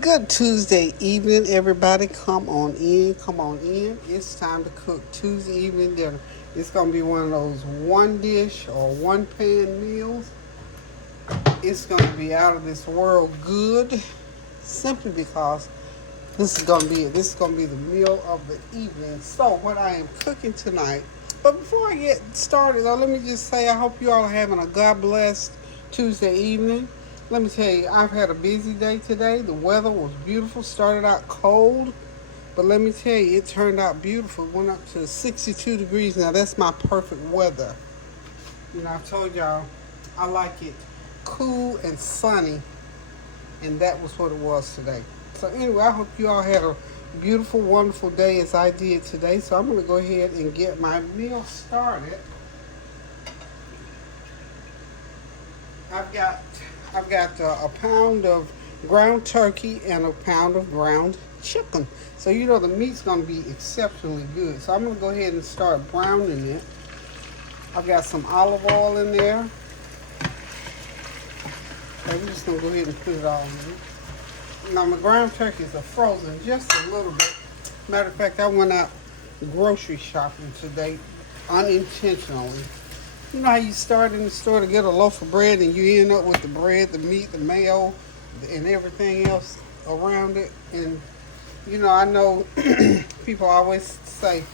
Good Tuesday evening, everybody. Come on in, come on in. It's time to cook Tuesday evening dinner. It's going to be one of those one dish or one pan meals. It's going to be out of this world good simply because this is going to be it. This is going to be the meal of the evening. So, what I am cooking tonight. But before I get started, though, let me just say I hope you all are having a God blessed Tuesday evening. Let me tell you, I've had a busy day today. The weather was beautiful. Started out cold, but let me tell you, it turned out beautiful. It went up to 62 degrees. Now, that's my perfect weather. You know, I told y'all I like it cool and sunny, and that was what it was today. So anyway, I hope you all had a beautiful, wonderful day as I did today. So I'm going to go ahead and get my meal started. I've got a pound of ground turkey and a pound of ground chicken. So you know the meat's going to be exceptionally good. So I'm going to go ahead and start browning it. I've got some olive oil in there. Okay, we're just going to go ahead and put it all in. Now my ground turkeys are frozen just a little bit. Matter of fact, I went out grocery shopping today unintentionally. You know how you start in the store to get a loaf of bread and you end up with the bread, the meat, the mayo, and everything else around it. And, you know, I know people always say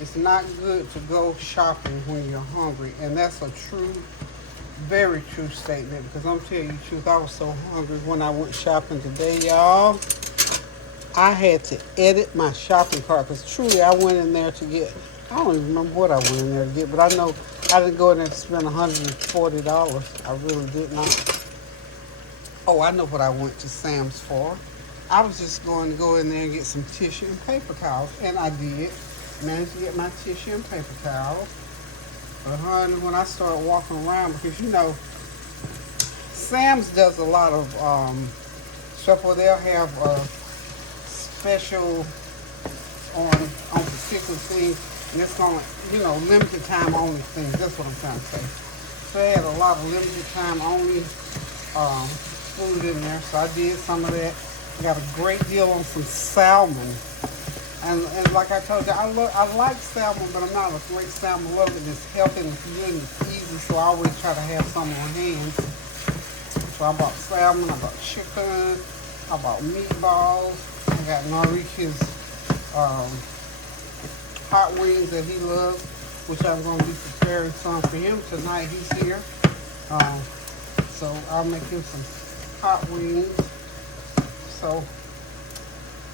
it's not good to go shopping when you're hungry. And that's a true, very true statement because I'm telling you the truth, I was so hungry when I went shopping today, y'all. I had to edit my shopping cart because truly I went in there to get, I don't even remember what I went in there to get, but I know I didn't go in there to spend $140. I really did not. Oh, I know what I went to Sam's for. I was just going to go in there and get some tissue and paper towels, and I did. Managed to get my tissue and paper towels. But honey, when I started walking around, because you know, Sam's does a lot of stuff where they'll have special on particular things, and it's going to, you know, limited time only things. That's what I'm trying to say. So they had a lot of limited time only food in there, so I did some of that. I got a great deal on some salmon. And like I told you, I like salmon, but I'm not a great salmon lover. It's healthy and it's good and it's easy, so I always try to have some on hand. So I bought salmon, I bought chicken, I bought meatballs. I got Norika's hot wings that he loves, which I'm going to be preparing some for him tonight. He's here. So I'll make him some hot wings. So,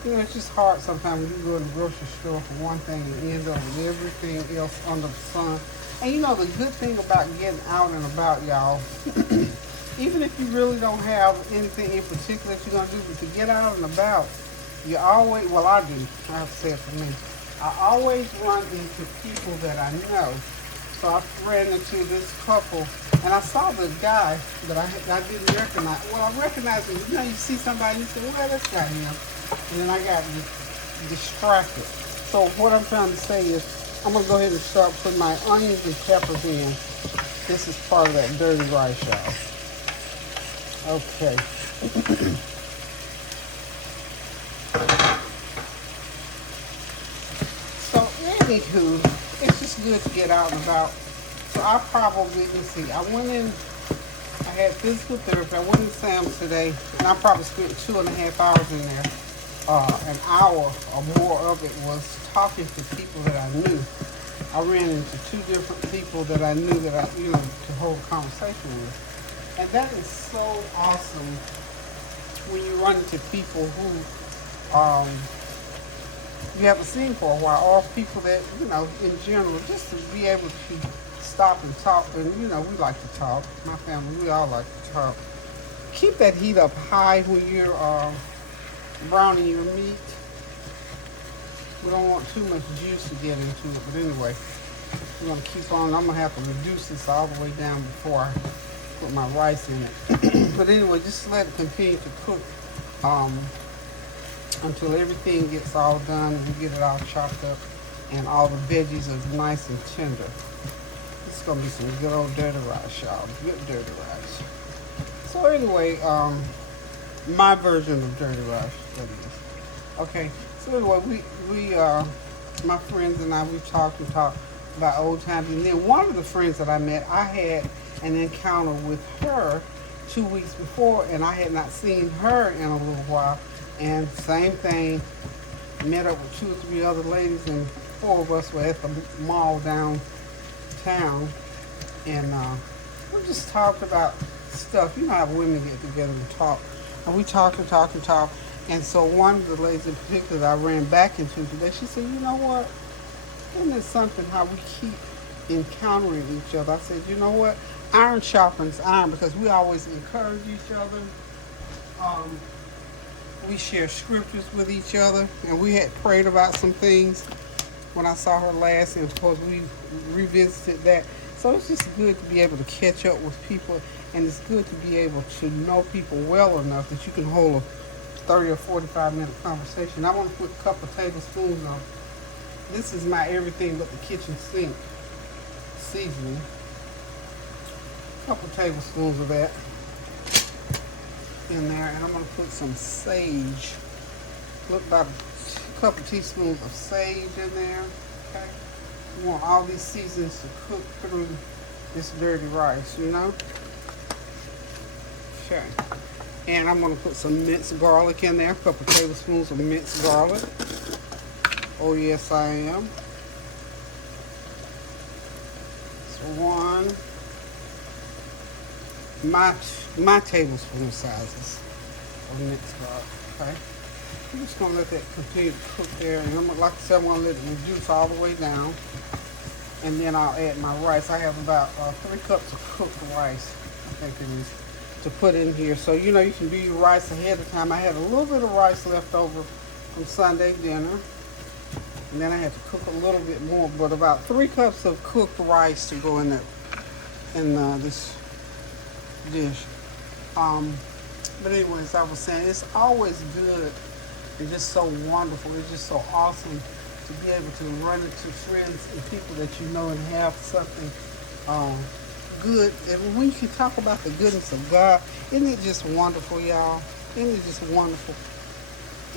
you know, it's just hard sometimes when you go to the grocery store for one thing and end up with everything else under the sun. And you know, the good thing about getting out and about, y'all, even if you really don't have anything in particular that you're going to do, but to get out and about, you always, well, I do, I have to say it for me, I always run into people that I know. So I ran into this couple, and I saw the guy that I didn't recognize. Well, I recognized him. You know, you see somebody, and you say, well, that's got him. And then I got distracted. So what I'm trying to say is, I'm going to go ahead and start putting my onions and peppers in. This is part of that dirty rice, y'all. Okay. So, anywho, it's just good to get out and about. So I probably, let's see, I went in, I had physical therapy. I went in Sam's today, and I probably spent 2.5 hours in there. An hour or more of it was talking to people that I knew. I ran into 2 different people that I knew that I, you know, to hold a conversation with. And that is so awesome when you run into people who you haven't seen for a while, or people that, you know, in general, just to be able to stop and talk. And, you know, we like to talk. My family, we all like to talk. Keep that heat up high when you're browning your meat. We don't want too much juice to get into it, but anyway, we're going to keep on. I'm going to have to reduce this all the way down before I put my rice in it. But anyway, just let it continue to cook until everything gets all done and we get it all chopped up and all the veggies are nice and tender. This is going to be some good old dirty rice, y'all. Good dirty rice. So anyway, My version of dirty rice, that is. Okay, so anyway, my friends and I, we talked and talked about old times. And then one of the friends that I met, I had an encounter with her 2 weeks before, and I had not seen her in a little while. And same thing, met up with 2 or 3 other ladies, and 4 of us were at the mall downtown. And we just talked about stuff. You know how women get together and talk. And we talked and talked and talked. And so one of the ladies in particular that I ran back into today, she said, you know what? Isn't it something how we keep encountering each other? I said, you know what? Iron sharpens iron, because we always encourage each other. We share scriptures with each other. And we had prayed about some things when I saw her last. And of course, we revisited that. So it's just good to be able to catch up with people. And it's good to be able to know people well enough that you can hold a 30 or 45-minute conversation. I want to put a couple of tablespoons of, this is my everything but the kitchen sink seasoning. A couple of tablespoons of that in there. And I'm going to put some sage. Look, about a couple of teaspoons of sage in there. Okay. You want all these seasonings to cook through this dirty rice, you know? Okay. And I'm going to put some minced garlic in there, a couple tablespoons of minced garlic. Oh, yes, I am. So one, my tablespoon sizes of minced garlic, okay? I'm just going to let that continue to cook there. And I'm, like I said, I'm going to let it reduce all the way down. And then I'll add my rice. I have about 3 cups of cooked rice, I think it is, to put in here. So, you know, you can do your rice ahead of time. I had a little bit of rice left over from Sunday dinner. And then I had to cook a little bit more, but about 3 cups of cooked rice to go in there, in this dish. But anyways, I was saying, it's always good and just so wonderful. It's just so awesome to be able to run into friends and people that you know and have something good. And when you can talk about the goodness of God, isn't it just wonderful, y'all? Isn't it just wonderful?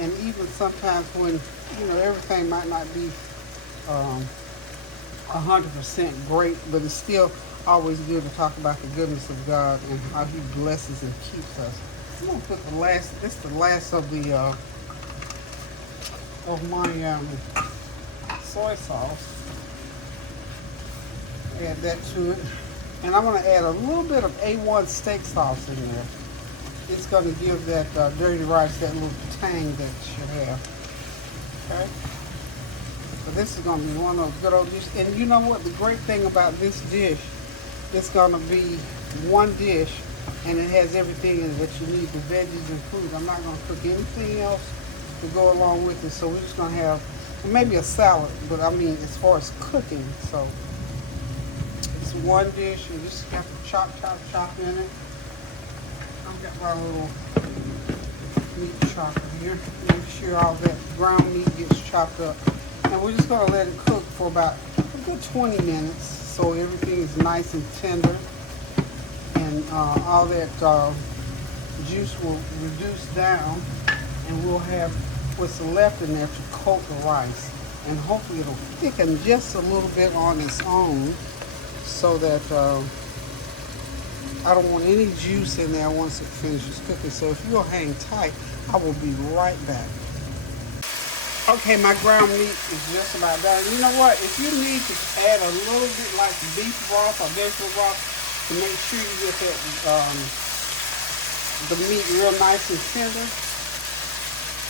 And even sometimes when, you know, everything might not be 100% great, but it's still always good to talk about the goodness of God and how He blesses and keeps us. I'm gonna put the last. This is the last of the of my soy sauce. Add that to it, and I'm gonna add a little bit of A1 steak sauce in there. It's gonna give that dirty rice that little tang that it should have. Okay. So this is gonna be one of those good old dishes. And you know what? The great thing about this dish, it's gonna be one dish, and it has everything in it that you need, the veggies and fruit. I'm not gonna cook anything else to go along with it. So we're just gonna have maybe a salad, but I mean as far as cooking. So it's one dish. You just have to chop in it. I've got my little meat chopper here. Make sure all that ground meat gets chopped up. And we're just going to let it cook for about a good 20 minutes so everything is nice and tender. And all that juice will reduce down. And we'll have what's left in there to coat the rice. And hopefully it'll thicken just a little bit on its own so that I don't want any juice in there once it finishes cooking. So if you'll hang tight, I will be right back. Okay, my ground meat is just about done. You know what? If you need to add a little bit like beef broth or vegetable broth to make sure you get that the meat real nice and tender,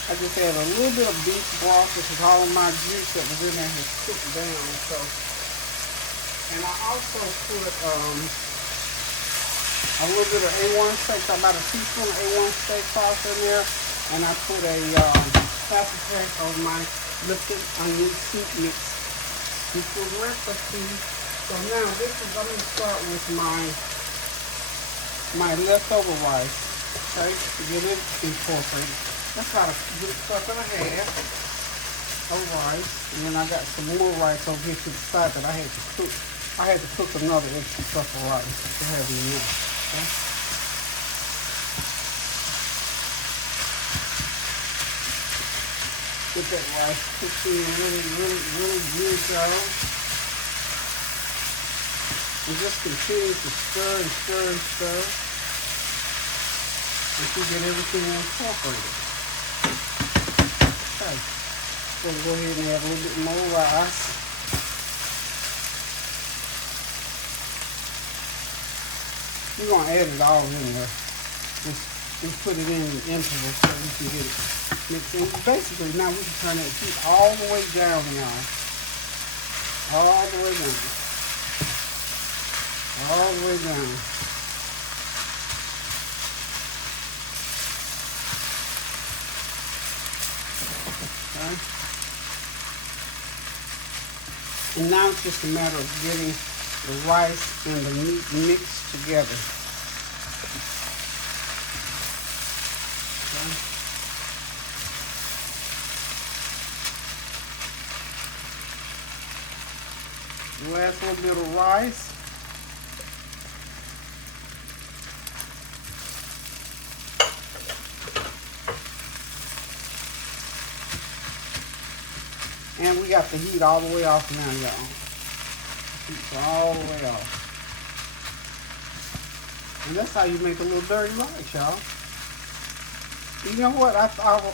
I just add a little bit of beef broth, which is all of my juice that was in there has cooked down. So, and I also put a little bit of A1 steak, so about a teaspoon of A1 steak sauce in there, and I put a half a pack of my lifted onion soup mix. This was recipe. So now this is, I'm going to start with my leftover rice, okay, to get it incorporated. That's about a good cup and a half of rice, and then I got some more rice over here to the side that I had to cook. I had to cook another extra cup of rice to have enough. Okay. Get that rice cooked in really good, y'all. And just continue to stir and stir and stir until you get everything incorporated. Okay. So we'll go ahead and add a little bit more rice. You're going to add it all in there. Just put it in intervals so you can get it mixed in. Basically, now we can turn that heat all the way down, y'all. All the way down. All the way down. Okay. And now it's just a matter of getting the rice and the meat mixed together. Okay. Last little bit of rice. And we got the heat all the way off now, y'all. Heat's all the way off. And that's how you make a little dirty rice, y'all. You know what? I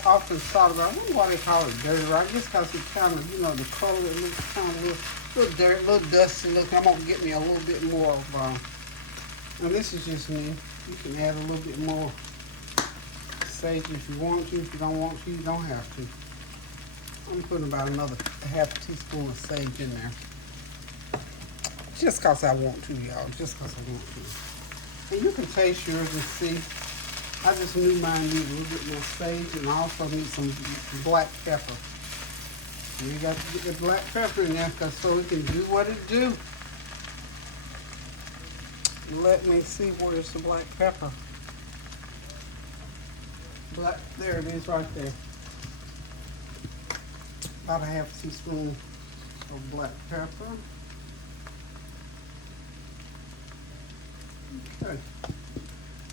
often thought about, I wonder why they call it dirty rice. Just because it kind of, you know, the color, it looks kind of a little dirty, a little dusty look. I'm going to get me a little bit more of, and this is just me. You can add a little bit more sage if you want to. If you don't want to, you don't have to. I'm putting about another half a teaspoon of sage in there. Just because I want to, y'all. Just because I want to. And you can taste yours and see. I just knew mine needed a little bit more sage, and I also need some black pepper. And you got to get the black pepper in there so it can do what it do. Let me see, where's the black pepper? There it is right there. About a half teaspoon of black pepper. Okay.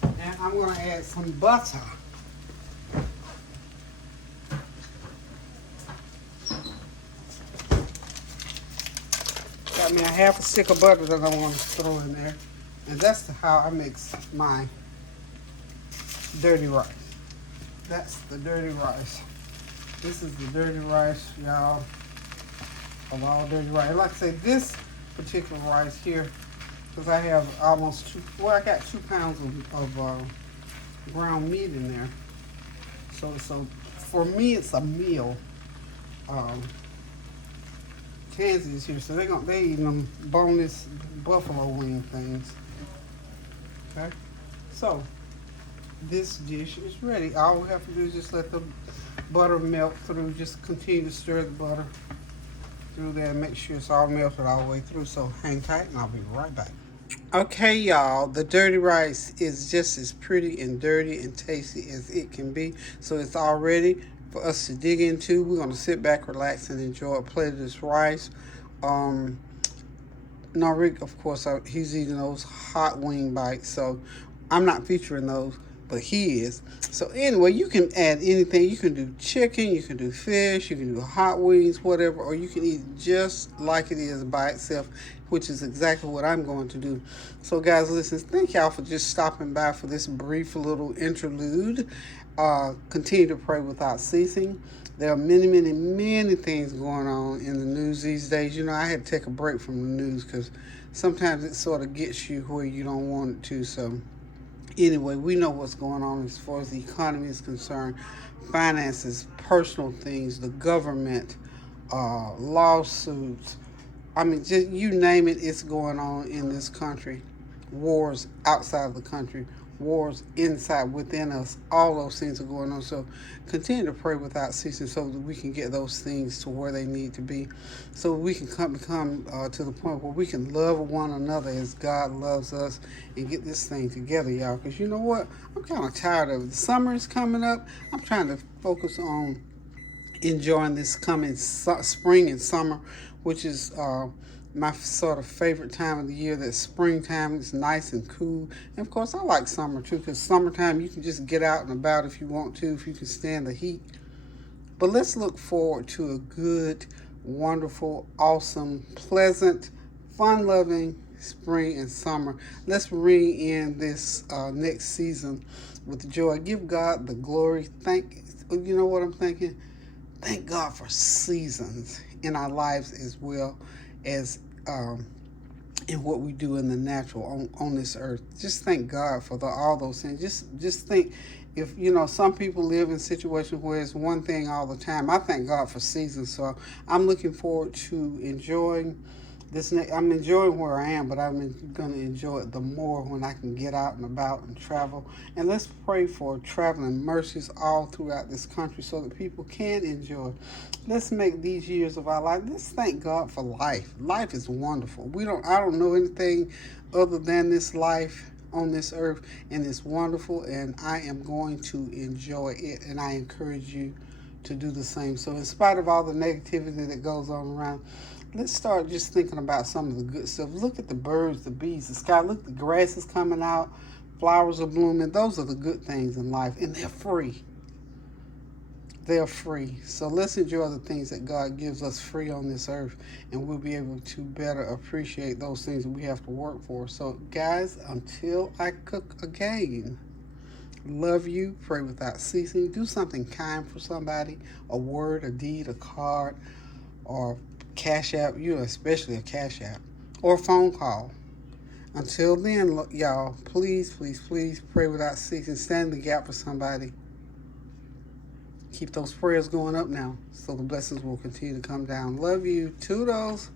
And I'm going to add some butter. Got me a half a stick of butter that I want to throw in there. And that's how I mix my dirty rice. That's the dirty rice. This is the dirty rice, y'all, of all dirty rice. Like I say, this particular rice here, because I have almost I got 2 pounds of ground meat in there. So for me, it's a meal. Kansi's here, so they eating them boneless buffalo wing things. Okay, so this dish is ready. All we have to do is just let the butter melt through. Just continue to stir the butter through there and make sure it's all melted all the way through. So hang tight and I'll be right back. Okay, y'all, the dirty rice is just as pretty and dirty and tasty as it can be. So it's all ready for us to dig into. We're going to sit back, relax, and enjoy a plate of this rice. Rick, of course, he's eating those hot wing bites, so I'm not featuring those, but he is. So anyway, you can add anything. You can do chicken, you can do fish, you can do hot wings, whatever, or you can eat just like it is by itself, which is exactly what I'm going to do. So guys, listen, thank y'all for just stopping by for this brief little interlude. Continue to pray without ceasing. There are many things going on in the news these days. You know, I had to take a break from the news because sometimes it sort of gets you where you don't want it to. So anyway, we know what's going on as far as the economy is concerned, finances, personal things, the government, lawsuits. I mean, just you name it, it's going on in this country. Wars outside of the country, wars inside, within us, all those things are going on. So continue to pray without ceasing so that we can get those things to where they need to be, so we can become to the point where we can love one another as God loves us and get this thing together, y'all. Because you know what? I'm kind of tired of it. The summer is coming up. I'm trying to focus on enjoying this coming spring and summer, which is my sort of favorite time of the year. That springtime is nice and cool. And of course, I like summer too, because summertime you can just get out and about if you want to, if you can stand the heat. But let's look forward to a good, wonderful, awesome, pleasant, fun-loving spring and summer. Let's ring in this next season with joy. Give God the glory. You know what I'm thinking? Thank God for seasons in our lives as well as in what we do in the natural on this earth. Just thank God for all those things. Just think, if some people live in situations where it's one thing all the time. I thank God for seasons. So I'm looking forward to enjoying I'm enjoying where I am, but I'm going to enjoy it the more when I can get out and about and travel. And let's pray for traveling mercies all throughout this country so that people can enjoy. Let's make these years of our life. Let's thank God for life. Life is wonderful. I don't know anything other than this life on this earth, and it's wonderful, and I am going to enjoy it, and I encourage you to do the same. So in spite of all the negativity that goes on around, let's start just thinking about some of the good stuff. Look at the birds, the bees, the sky. Look, the grass is coming out, flowers are blooming. Those are the good things in life, and they're free. They're free. So let's enjoy the things that God gives us free on this earth, and we'll be able to better appreciate those things that we have to work for. So guys, until I cook again, love you, pray without ceasing, do something kind for somebody, a word, a deed, a card, or Cash App, especially a Cash App, or a phone call. Until then, y'all, please, please, please pray without ceasing. Stand in the gap for somebody. Keep those prayers going up now so the blessings will continue to come down. Love you. Toodles.